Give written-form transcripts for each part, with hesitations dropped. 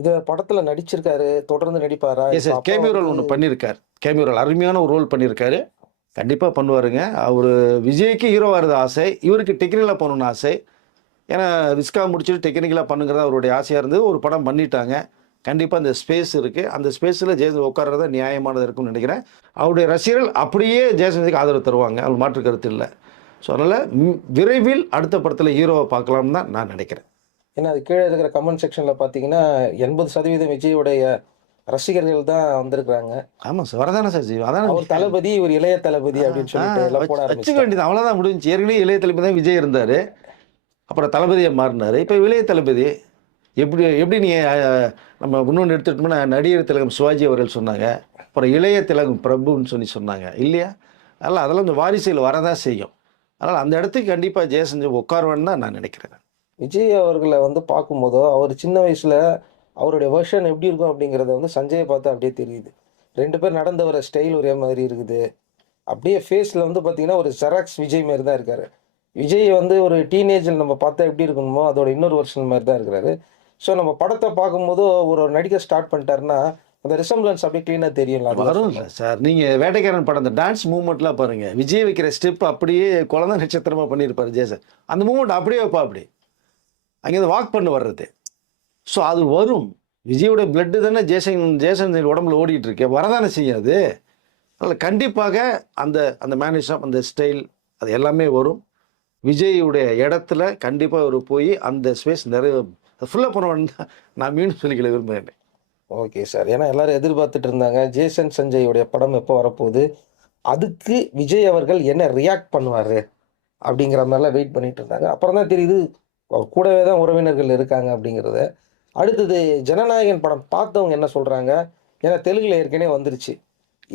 இந்த படத்துல நடிச்சிருக்காரு. தொடர்ந்து நடிப்பாரா? எஸ், இப்ப எஸ். அப்பா கேமியோ ரோல் வந்து ஒண்ணு பண்ணியிருக்கார். கேமியோ ரோல் அருமையான ஒரு ரோல் பண்ணியிருக்காரு. கண்டிப்பா பண்ணுவாருங்க. அவரு விஜய்க்கு ஹீரோவா இருந்த ஆசை. இவருக்கு டெக்னிக்கலா பண்ணணும்னு ஆசை. ஏன்னா விஸ்கா முடிச்சுட்டு டெக்னிக்கலா பண்ணுங்கிறது அவருடைய ஆசையா இருந்தது. ஒரு படம் பண்ணிட்டாங்க. கண்டிப்பா அந்த ஸ்பேஸ் இருக்கு. அந்த ஸ்பேஸ்ல ஜெயசூர்யா உட்கார்றது நியாயமானது இருக்கும்னு நினைக்கிறேன். அவருடைய ரசிகர்கள் அப்படியே ஜெயசூர்யாக்கு ஆதரவு தருவாங்க. அது மாற்று கருத்து இல்ல. ஸோ அதனால விரைவில் அடுத்த படத்துல ஹீரோவ பார்க்கலாம்னு தான் நான் நினைக்கிறேன். ஏன்னா அது கீழ இருக்கிற கமெண்ட் செக்ஷன்ல பார்த்தீங்கன்னா, 80% விஜயுடைய ரசிகர்கள் தான் வந்திருக்காங்க. ஆமா சார். வரதானே சார் செய்யும். அதானே அவர் நியாயம். தளபதி, இவர் இளைய தளபதி ஆ, அப்படின்னு ஆ சொல்லிட்டு எல்லாம் போட வச்சுக்க ஆரம்பிச்சுட்டாங்க. வேண்டியது அவ்வளோதான் முடிஞ்சுச்சு. ஏற்கனவே இளைய தளபதி தான் விஜய் இருந்தாரு. அப்புறம் தளபதியா மாறினாரு. இப்ப இளைய தளபதி. எப்படி எப்படி நீங்க நம்ம இன்னொன்னு எடுத்துட்டோம்னா, நடிகர் திலகம் சிவாஜி அவர்கள் சொன்னாங்க. அப்புறம் இளைய திலகம் பிரபுன்னு சொன்னாங்க. இல்லையா? அதெல்லாம் இந்த வாரிசுகள் வரதான் செய்யும். அதனால அந்த இடத்துக்கு கண்டிப்பா ஜெயசஞ்சய் உட்காருவேன்னு தான் நான் நினைக்கிறேன். விஜய் அவர்கள வந்து பார்க்கும்போதோ, அவர் சின்ன வயசுல அவருடைய வெர்ஷன் எப்படி இருக்கும் அப்படிங்கிறத வந்து சஞ்சய பார்த்தா அப்படியே தெரியுது. 2 பேர் நடந்து வர ஸ்டைல் ஒரே மாதிரி இருக்குது. அப்படியே ஃபேஸ்ல வந்து பார்த்தீங்கன்னா, ஒரு ஜெராக்ஸ் விஜய் மாரி தான் இருக்காரு. விஜய் வந்து ஒரு டீனேஜ்ல நம்ம பார்த்தா எப்படி இருக்கணுமோ, அதோட இன்னொரு வெர்ஷன் மாரி தான் இருக்கிறாரு. ஸோ நம்ம படத்த பார்க்கும்போது ஒரு நடிக்க ஸ்டார்ட் பண்ணிட்டாருன்னா, அந்த ரிசம்பிளன்ஸ் அப்படியே கிளீனா தெரியும்ல. அதுதான் வரும்ல சொல்றேன். சார். நீங்க வேட்டைக்காரன் படம் அந்த டான்ஸ் மூவ்மெண்ட்லாம் பாருங்க. விஜய் வைக்கிற ஸ்டெப் அப்படியே குழந்தை நட்சத்திரமா பண்ணியிருப்பாரு ஜெயசன். அந்த மூவ்மெண்ட் அப்படியே வைப்பா அப்படி. அங்கேருந்து வாக் பண்ணி வர்றது. ஸோ அது வரும். விஜயோட பிளட்டு தானே ஜேசன் உடம்புல ஓடிட்டு இருக்கு. வரதானே செய்யாது. அதனால் கண்டிப்பாக அந்த அந்த மேனேஜம் அந்த ஸ்டைல் அது எல்லாமே வரும். விஜயுடைய இடத்துல கண்டிப்பாக அவர் போய் அந்த ஸ்பேஸ் நிறைய ஃபுல்லாக பண்ணுவேன்னு தான் நான் மீண்டும் சொல்லிக்கல விரும்புகிறேன். Okay sir. ஏன்னா எல்லாரும் எதிர்பார்த்துட்டு இருந்தாங்க. ஜேசன் சஞ்சயோடைய படம் எப்போ வரப்போகுது? அதுக்கு விஜய் அவர்கள் என்ன ரியாக்ட் பண்ணுவாரு? அப்படிங்கிற மாரிலாம் வெயிட் பண்ணிட்டு இருந்தாங்க. அப்புறம் தான் தெரியுது, அவர் கூடவே தான் உறவினர்கள் இருக்காங்க அப்படிங்கிறது. அடுத்தது ஜனநாயகன் படம் பார்த்தவங்க என்ன சொல்றாங்க? ஏன்னா தெலுங்குல ஏற்கனவே வந்துருச்சு.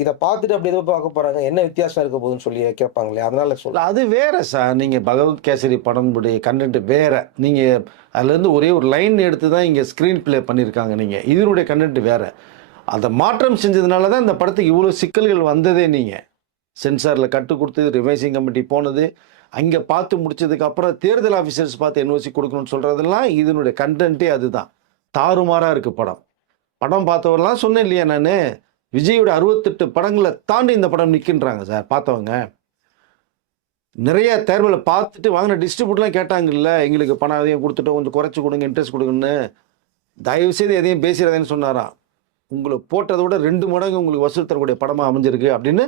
இத பார்த்துட்டு அப்படி ஏதோ பார்க்க போறாங்க. என்ன வித்தியாசம் இருக்க போகுதுன்னு சொல்லி கேட்பாங்களே, அதனால இல்லை சொல்றேன். அது வேற சார். நீங்கள் பகவத் கேசரி படமுடைய கண்டென்ட் வேற. நீங்கள் அதுலேருந்து ஒரே ஒரு லைன் எடுத்து தான் இங்கே ஸ்க்ரீன் ப்ளே பண்ணியிருக்காங்க. நீங்கள் இதனுடைய கண்டென்ட் வேற. அந்த மாற்றம் செஞ்சதுனால தான் இந்த படத்துக்கு இவ்வளோ சிக்கல்கள் வந்ததே. நீங்கள் சென்சாரில் கட்டு கொடுத்தது, ரிவைசிங் கமிட்டி போனது, அங்கே பார்த்து முடிச்சதுக்கப்புறம் தேர்தல் ஆஃபீஸர்ஸ் பார்த்து என்ஓசி கொடுக்கணும்னு சொல்கிறதெல்லாம் இதனுடைய கண்டென்ட்டே அதுதான். தாறுமாறாக இருக்குது படம். படம் பார்த்தவரெல்லாம் சொன்னேன் இல்லையா நான், விஜயோட 68 படங்களை தாண்டி இந்த படம் நிற்கின்றாங்க சார் பார்த்தவங்க. நிறைய தேர்வில் பார்த்துட்டு வாங்கின டிஸ்ட்ரிபியூட்லாம் கேட்டாங்கல்ல, எங்களுக்கு பணம் அதையும் கொடுத்துட்டோம், கொஞ்சம் குறைச்சி கொடுங்க, இன்ட்ரெஸ்ட் கொடுங்கன்னு. தயவுசெய்து எதையும் பேசிடாதேன்னு சொன்னாராம். உங்களுக்கு போட்டதை விட 2 மடங்கு உங்களுக்கு வசூல் தரக்கூடிய படமாக அமைஞ்சிருக்கு அப்படின்னு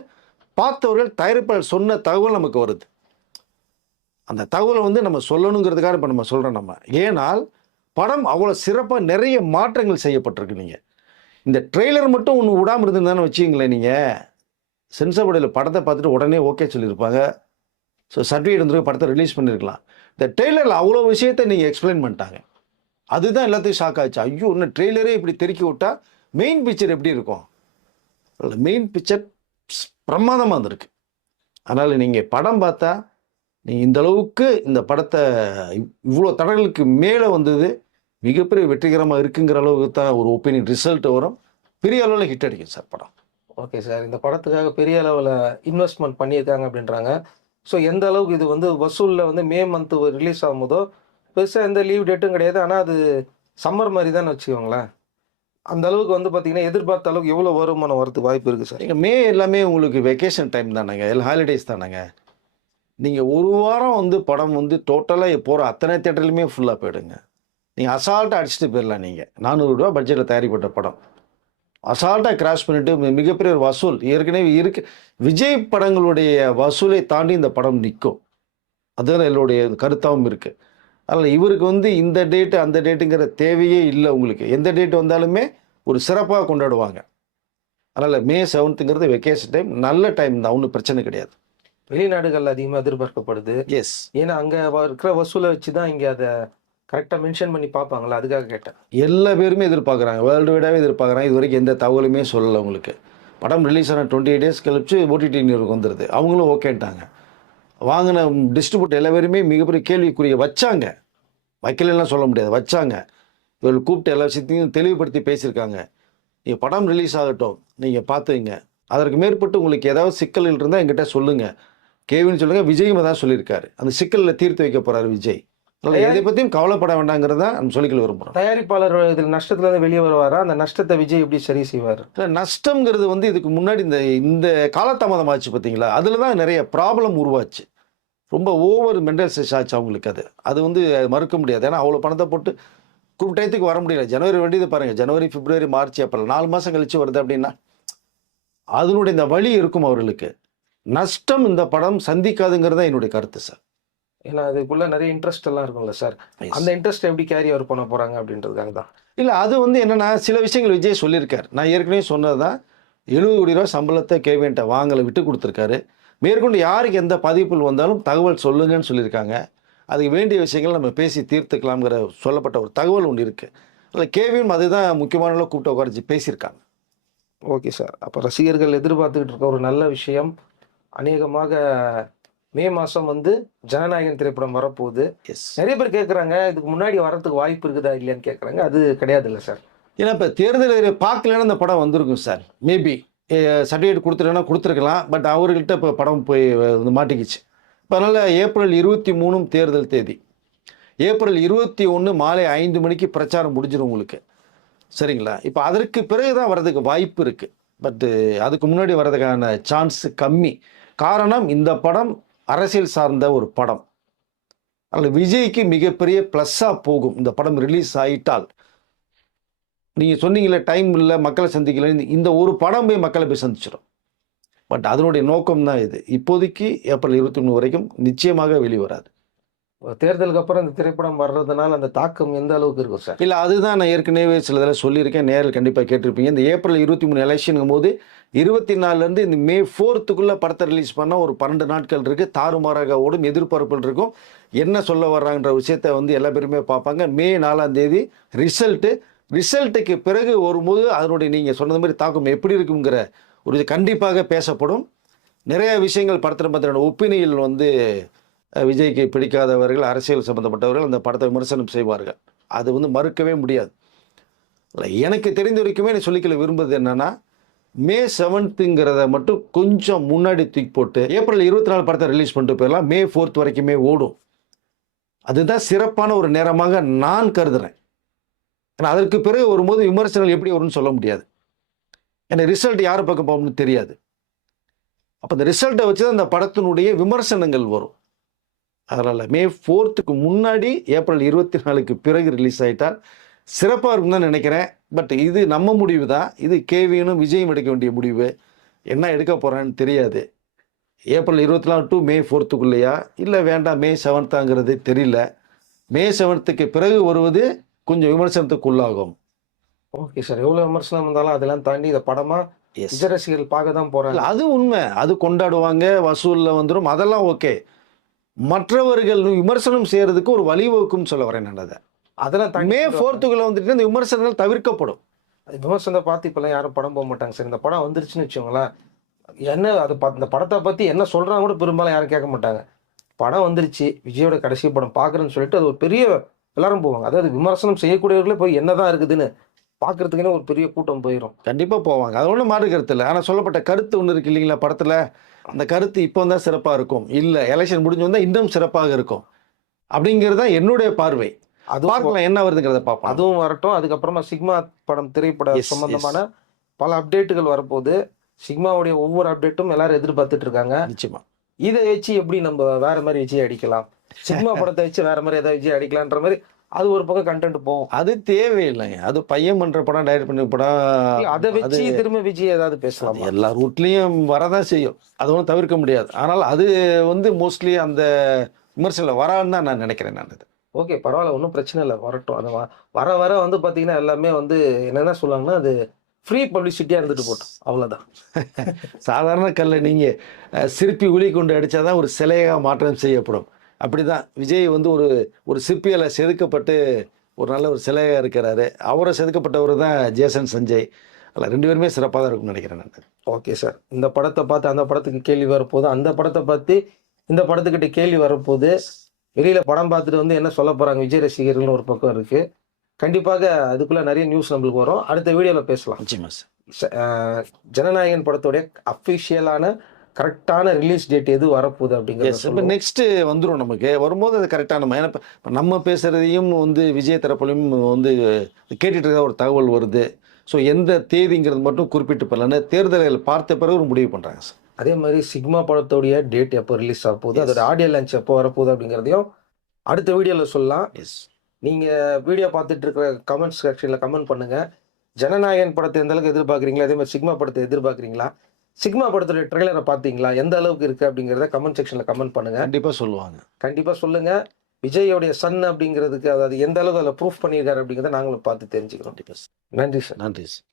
பார்த்தவர்கள் தயாரிப்பாளர் சொன்ன தகவல் நமக்கு வருது. அந்த தகவலை வந்து நம்ம சொல்லணுங்கிறதுக்காக இப்போ நம்ம சொல்கிறோம் நம்ம. ஏனால் படம் அவ்வளோ சிறப்பாக நிறைய மாற்றங்கள் செய்யப்பட்டிருக்கு. நீங்கள் இந்த ட்ரெய்லர் மட்டும் ஒன்று விடாமல் இருந்திருந்தானே வச்சுங்களேன். நீங்கள் சென்சார் போர்டில் படத்தை பார்த்துட்டு உடனே ஓகே சொல்லியிருப்பாங்க. ஸோ சர்டிஃபிகேட் வந்து படத்தை ரிலீஸ் பண்ணியிருக்கலாம். இந்த ட்ரெய்லரில் அவ்வளோ விஷயத்தை நீங்கள் எக்ஸ்பிளைன் பண்ணிட்டாங்க. அதுதான் எல்லாத்தையும் ஷாக் ஆச்சு. ஐயோ, இன்னும் ட்ரெய்லரே இப்படி தெருக்கி விட்டா மெயின் பிக்சர் எப்படி இருக்கும்? மெயின் பிக்சர் பிரமாதமாக இருந்திருக்கு. அதனால் நீங்கள் படம் பார்த்தா நீங்கள் இந்த அளவுக்கு இந்த படத்தை இவ்வளோ தடங்களுக்கு மேலே வந்தது மிகப்பெரிய வெற்றிகரமாக இருக்குங்கிற அளவுக்கு தான் ஒரு ஒப்பீனியன் ரிசல்ட் வரும். பெரிய அளவில் ஹிட் அடிக்கும் சார் படம். Okay sir. இந்த படத்துக்காக பெரிய அளவுல இன்வெஸ்ட்மென்ட் பண்ணியிருக்காங்க அப்படின்றாங்க. ஸோ எந்த அளவுக்கு இது வந்து வசூல்ல வந்து மே மந்த் ரிலீஸ் ஆகும்போதோ, பெருசா எந்த லீவ் டேட்டும் கிடையாது. ஆனா அது சம்மர் மாரி தான்னு வச்சுக்கோங்களேன். அந்த அளவுக்கு வந்து பார்த்தீங்கன்னா, எதிர்பார்த்த அளவுக்கு எவ்வளோ வருமானம் வரதுக்கு வாய்ப்பு இருக்கு சார்? நீங்கள் மே எல்லாமே உங்களுக்கு வெக்கேஷன் டைம் தானேங்க, எல்லாம் ஹாலிடேஸ் தானேங்க. நீங்கள் ஒரு வாரம் வந்து படம் வந்து டோட்டலாக போகிற அத்தனை தேட்டர்லையுமே ஃபுல்லாக போயிடுங்க. நீங்கள் அசால்ட்டாக அடிச்சுட்டு போயிடலாம். நீங்கள் ₹400 பட்ஜெட்டில் தயாரிக்கப்பட்ட படம் அசால்ட்டாக கிராஷ் பண்ணிவிட்டு மிகப்பெரிய ஒரு வசூல் ஏற்கனவே இருக்கு. விஜய் படங்களுடைய வசூலை தாண்டி இந்த படம் நிற்கும். அதுதான் என்னுடைய கருத்தாகவும் இருக்குது. அதனால் இவருக்கு வந்து இந்த டேட்டு அந்த டேட்டுங்கிற தேவையே இல்லை. உங்களுக்கு எந்த டேட் வந்தாலுமே ஒரு சிறப்பாக கொண்டாடுவாங்க. அதனால் மே 7ங்கிறது வெக்கேஷன் டைம், நல்ல டைம் தான், ஒன்றும் பிரச்சனை கிடையாது. வெளிநாடுகள்ல அதிகமா எதிர்பார்க்கப்படுது. எஸ், ஏன்னா அங்க இருக்கிற வசூலை வச்சு தான் இங்க அத கரெக்ட்டா மென்ஷன் பண்ணி பார்ப்பாங்கல்ல, அதுக்காக கேட்டேன். எல்லா பேருமே எதிர்பார்க்குறாங்க, வேர்ல்டு வைடாகவே எதிர்பார்க்குறாங்க. இது வரைக்கும் எந்த தகவலுமே சொல்லலை உங்களுக்கு. படம் ரிலீஸ் ஆன 28 டேஸ் கழிச்சு ஓடிடி நிறுவனம் வந்துடுது. அவங்களும் ஓகேன்ட்டாங்க. வாங்கின டிஸ்ட்ரிபியூட் எல்லா பேருமே மிகப்பெரிய கேள்விக்குரிய வச்சாங்க. வைக்கலலாம் சொல்ல முடியாது, வச்சாங்க. இவர்கள் கூப்பிட்டு எல்லா விஷயத்தையும் தெளிவுபடுத்தி பேசியிருக்காங்க. நீங்கள் படம் ரிலீஸ் ஆகட்டும், நீங்கள் பார்த்துங்க. அதற்கு மேற்பட்டு உங்களுக்கு ஏதாவது சிக்கல் இருந்தால் என்கிட்ட சொல்லுங்கள். கேவின்னு சொல்லுங்கள், விஜயும் தான் சொல்லியிருக்காரு. அந்த சிக்கலில் தீர்த்து வைக்க போகிறார் விஜய். அதனால எதை பற்றியும் கவலைப்பட வேண்டாங்கிறது தான் நம்ம சொல்லிக்கொள்ள விரும்புகிறோம். தயாரிப்பாளர் இதில் நஷ்டத்துலேருந்து வெளியே வருவாரா? அந்த நஷ்டத்தை விஜய் எப்படி சரி செய்வார்? இல்லை, நஷ்டங்கிறது வந்து இதுக்கு முன்னாடி இந்த இந்த காலதாமதம் ஆச்சு பார்த்தீங்களா, அதில் தான் நிறைய ப்ராப்ளம் உருவாச்சு. ரொம்ப ஓவர் மென்டல் ஸ்ட்ரெஸ் ஆச்சு அவங்களுக்கு. அது வந்து மறுக்க முடியாது. ஏன்னா அவ்வளோ பணத்தை போட்டு குறிப்பிட்ட டயத்துக்கு வர முடியல. ஜனவரி வேண்டியது பாருங்கள், ஜனவரி, பிப்ரவரி, மார்ச், ஏப்ரல் 4 மாதம் கழிச்சு வருது அப்படின்னா அதனுடைய இந்த வழி இருக்கும் அவர்களுக்கு. நஷ்டம் இந்த படம் சந்திக்காதுங்கிறது தான் என்னுடைய கருத்து சார். ஏன்னா அதுக்குள்ள நிறைய இன்ட்ரெஸ்ட் எல்லாம் இருக்கும்ல சார். அந்த இன்ட்ரெஸ்ட் எப்படி கேரி ஓவர் பண்ண போறாங்க அப்படின்றதுக்காக தான். இல்லை, அது வந்து என்னன்னா சில விஷயங்கள் விஜய் சொல்லியிருக்கார். நான் ஏற்கனவே சொன்னது தான். 70 கோடி ரூபா சம்பளத்தை கேவியன்ட்ட வாங்கலை, விட்டு கொடுத்துருக்காரு. மேற்கொண்டு யாருக்கு எந்த பாதிப்புகள் வந்தாலும் தகவல் சொல்லுங்கன்னு சொல்லியிருக்காங்க. அதுக்கு வேண்டிய விஷயங்கள் நம்ம பேசி தீர்த்துக்கலாம்ங்கிற சொல்லப்பட்ட ஒரு தகவல் ஒன்று இருக்குது. அதில் கேவியும் அதுதான் முக்கியமான அளவு கூப்பிட்டு உட்காரிச்சு பேசியிருக்காங்க. Okay sir. அப்போ ரசிகர்கள் எதிர்பார்த்துக்கிட்டு இருக்க ஒரு நல்ல விஷயம், அநேகமாக மே மாதம் வந்து ஜனநாயகன் திரைப்படம் வரப்போகுது. எஸ். நிறைய பேர் கேட்குறாங்க, இதுக்கு முன்னாடி வரத்துக்கு வாய்ப்பு இருக்குதா இல்லையான்னு கேட்குறாங்க. அது கிடையாது இல்லை சார். ஏன்னா இப்போ தேர்தல் பார்க்கலன்னா இந்த படம் வந்திருக்கும் சார். மேபி சர்டிஃபிகேட் கொடுத்துருன்னா கொடுத்துருக்கலாம். பட் அவர்கிட்ட இப்போ படம் போய் வந்து மாட்டிக்கிச்சு. இப்போ அதனால் ஏப்ரல் 23 தேர்தல் தேதி. ஏப்ரல் 21 மாலை 5 மணிக்கு பிரச்சாரம் முடிஞ்சிடும் உங்களுக்கு. சரிங்களா? இப்போ அதற்கு பிறகு தான் வர்றதுக்கு வாய்ப்பு இருக்குது. பட்டு அதுக்கு முன்னாடி வர்றதுக்கான சான்ஸ் கம்மி. காரணம், இந்த படம் அரசியல் சார்ந்த ஒரு படம். அதில் விஜய்க்கு மிகப்பெரிய ப்ளஸ்ஸாக போகும் இந்த படம் ரிலீஸ் ஆகிட்டால். நீங்கள் சொன்னீங்களே டைம் இல்லை, மக்களை சந்திக்கல, இந்த ஒரு படம் போய் மக்களை போய் சந்திச்சிடும். பட் அதனுடைய நோக்கம் தான் இது. இப்போதைக்கு ஏப்ரல் 21 வரைக்கும் நிச்சயமாக வெளிவராது. தேர்தலுக்கு அப்புறம் இந்த திரைப்படம் வர்றதுனால அந்த தாக்கம் எந்த அளவுக்கு இருக்கும் சார்? இல்லை, அதுதான் நான் ஏற்கனவே சில இதில் சொல்லியிருக்கேன். நேரில் கண்டிப்பாக கேட்டிருப்பீங்க. இந்த ஏப்ரல் 23 எலெக்ஷனுங்கும் போது 24லேருந்து இந்த மே 4க்குள்ளே படத்தை ரிலீஸ் பண்ணால் ஒரு 12 நாட்கள் இருக்குது. தாறுமாறாக ஓடும், எதிர்பார்ப்புகள் இருக்கும். என்ன சொல்ல வர்றாங்கன்ற விஷயத்தை வந்து எல்லா பேருமே பார்ப்பாங்க. மே 4ஆம் தேதி ரிசல்ட்டுக்கு பிறகு வரும்போது அதனுடைய நீங்கள் சொன்னது மாதிரி தாக்கம் எப்படி இருக்குங்கிற ஒரு இது கண்டிப்பாக பேசப்படும். நிறைய விஷயங்கள் படத்தில் பற்றின ஒப்பீனியல் வந்து விஜய்க்கு பிடிக்காதவர்கள், அரசியல் சம்மந்தப்பட்டவர்கள் அந்த படத்தை விமர்சனம் செய்வார்கள். அது வந்து மறுக்கவே முடியாது. எனக்கு தெரிந்த வரைக்குமே நான் சொல்லிக்கல விரும்புவது என்னென்னா, மே 7ங்கிறத மட்டும் கொஞ்சம் முன்னாடி தூக்கி போட்டு ஏப்ரல் 24 படத்தை ரிலீஸ் பண்ணிட்டு போயிடலாம். மே 4 வரைக்குமே ஓடும். அதுதான் சிறப்பான ஒரு நேரமாக நான் கருதுகிறேன். ஏன்னா அதற்கு பிறகு வரும்போது விமர்சனங்கள் எப்படி வரும்னு சொல்ல முடியாது. ஏன்னா ரிசல்ட் யார் பக்கம் போகணும்னு தெரியாது. அப்போ இந்த ரிசல்ட்டை வச்சு தான் அந்த படத்தினுடைய விமர்சனங்கள் வரும். அதனால் மே 4க்கு முன்னாடி ஏப்ரல் 24க்கு பிறகு ரிலீஸ் ஆகிட்டால் சிறப்பாக இருக்கும் தான் நினைக்கிறேன். பட் இது நம்ம முடிவு தான். இது கேவியனும் விஜயும் எடுக்க வேண்டிய முடிவு. என்ன எடுக்க போகிறான்னு தெரியாது. ஏப்ரல் 24 டு மே 4க்குள்ளேயா இல்லை வேண்டாம் மே 7ங்கிறது தெரியல. மே 7க்கு பிறகு வருவது கொஞ்சம் விமர்சனத்துக்குள்ளாகும். Okay sir. எவ்வளோ விமர்சனம் இருந்தாலும் அதெல்லாம் தாண்டி இந்த படமாக விஜய் ரசிகர்கள் பார்க்க தான் போகிறாங்க. அது உண்மை. அது கொண்டாடுவாங்க, வசூலில் வந்துடும், அதெல்லாம் ஓகே. மற்றவர்கள் விமர்சனம் செய்கிறதுக்கு ஒரு வழிவகுக்கும்னு சொல்ல வரேன். நல்லது. அதெல்லாம் தாண்டி மே 4க்குள்ளே வந்துட்டு இந்த விமர்சனங்கள் தவிர்க்கப்படும். அது விமர்சனத்தை பார்த்து இப்போல்லாம் யாரும் படம் போக மாட்டாங்க சார். இந்த படம் வந்துருச்சுன்னு வச்சுக்கோங்களேன், என்ன அது இந்த படத்தை பற்றி என்ன சொல்கிறாங்க கூட பெரும்பாலும் யாரும் கேட்க மாட்டாங்க. படம் வந்துருச்சு, விஜயோட கடைசி படம் பார்க்குறேன்னு சொல்லிட்டு அது ஒரு பெரிய எல்லாரும் போவாங்க. அதாவது விமர்சனம் செய்யக்கூடியவர்களே போய் என்னதான் இருக்குதுன்னு பார்க்கறதுக்குன்னு ஒரு பெரிய கூட்டம் போயிடும். கண்டிப்பாக போவாங்க. அது ஒன்றும் மாறு கருத்து இல்லை. ஆனால் சொல்லப்பட்ட கருத்து ஒன்று இருக்குது இல்லைங்களா படத்தில், அந்த கருத்து இப்போ தான் சிறப்பாக இருக்கும், இல்லை எலெக்ஷன் முடிஞ்சு வந்தால் இன்னும் சிறப்பாக இருக்கும் அப்படிங்கிறது தான் என்னுடைய பார்வை. அது பார்க்கலாம் என்ன வருதுங்கிறத பார்ப்போம். அதுவும் வரட்டும். அதுக்கப்புறமா சிக்மா படம் திரைப்பட சம்பந்தமான பல அப்டேட்டுகள் வரப்போகுது. சிக்மாவுடைய ஒவ்வொரு அப்டேட்டும் எல்லாரும் எதிர்பார்த்துட்டு இருக்காங்க. நிச்சயமா இதை வச்சு எப்படி நம்ம வேற மாதிரி விஜய் அடிக்கலாம், சிக்மா படத்தை வச்சு வேற மாதிரி ஏதாவது விஜய் அடிக்கலான்ற மாதிரி அது ஒரு பக்கம் கண்டென்ட் போகும். அது தேவையில்லைங்க. அது பையன் பண்ற படம், டைரக்ட் பண்ண படம், அதை வச்சு திரும்ப விஜய் ஏதாவது பேசலாம். எல்லா ரூட்லையும் வரதான் செய்யும். அது ஒன்றும் தவிர்க்க முடியாது. ஆனால் அது வந்து மோஸ்ட்லி அந்த விமர்சனம் வரான்னு தான் நான் நினைக்கிறேன். நான் ஓகே, பரவாயில்ல, ஒன்றும் பிரச்சனை இல்லை, வரட்டும். அது வர வர வந்து பார்த்தீங்கன்னா எல்லாமே வந்து என்னென்ன சொல்லுவாங்கன்னா அது ஃப்ரீ பப்ளிசிட்டியாக இருந்துட்டு போட்டோம், அவ்வளோதான். சாதாரண கல்ல நீங்கள் சிற்பி உளி கொண்டு அடித்தாதான் ஒரு சிலையாக மாற்றம் செய்யப்படும். அப்படி தான் விஜய் வந்து ஒரு சிற்பியால் செதுக்கப்பட்டு ஒரு நல்ல ஒரு சிலையாக இருக்கிறாரு. அவரை செதுக்கப்பட்டவர் தான் ஜேசன் சஞ்சய். அதில் 2 பேருமே சிறப்பாக தான் இருக்கும்னு நினைக்கிறேன் நான். Okay sir. இந்த படத்தை பார்த்து அந்த படத்துக்கு கேள்வி வரப்போகுது, அந்த படத்தை பார்த்து இந்த படத்துக்கிட்ட கேள்வி வரப்போகுது. வெளியில் படம் பார்த்துட்டு வந்து என்ன சொல்ல போகிறாங்க விஜய் ரசிகர்கள்னு ஒரு பக்கம் இருக்குது. கண்டிப்பாக அதுக்குள்ளே நிறைய நியூஸ் நம்மளுக்கு வரும். அடுத்த வீடியோவில் பேசலாம். நிச்சயமா சார். ஜனநாயகன் படத்துடைய அஃபிஷியலான கரெக்டான ரிலீஸ் டேட் எது வரப்போகுது அப்படிங்கிறத எஸ் இப்போ சொல்லுவோம். நெக்ஸ்ட்டு வந்துடும் நமக்கு வரும்போது அது கரெக்டாக நம்ம ஏன்னா இப்போ நம்ம பேசுகிறதையும் வந்து விஜய் தரப்புலையும் வந்து கேட்டுட்டு இருக்க ஒரு தகவல் வருது. ஸோ எந்த தேதிங்கிறது மட்டும் குறிப்பிட்டு பண்ணலன்னு தேர்தல்கள் பார்த்த பிறகு ஒரு முடிவு பண்ணுறாங்க சார். அதே மாதிரி சிக்மா படத்தோடைய டேட் எப்போ ரிலீஸ் ஆக போகுது, அதோட ஆடியோ லான்ச் எப்போ வரப்போகுது அப்படிங்கிறதையும் அடுத்த வீடியோவில் சொல்லலாம். எஸ் நீங்கள் வீடியோ பார்த்துட்டு இருக்கிற கமெண்ட்ஸ் செக்ஷனில் கமெண்ட் பண்ணுங்கள். ஜனநாயகன் படத்தை எந்த அளவுக்கு எதிர்பார்க்குறீங்களா, அதே மாதிரி சிக்மா படத்தை எதிர்பார்க்குறீங்களா, சிக்மா படத்தோட ட்ரெய்லரை பார்த்தீங்களா, எந்த அளவுக்கு இருக்குது அப்படிங்கிறத கமெண்ட் செக்ஷனில் கமெண்ட் பண்ணுங்கள். கண்டிப்பாக சொல்லுவாங்க. கண்டிப்பாக சொல்லுங்கள். விஜயோடைய சன் அப்படிங்கிறதுக்கு அதாவது எந்த அளவுக்கு அதில் ப்ரூஃப் பண்ணியிருக்காரு அப்படிங்கிறத நாங்களும் பார்த்து தெரிஞ்சுக்கிறோம். கண்டிப்பாக சார். நன்றி சார். நன்றி சார்.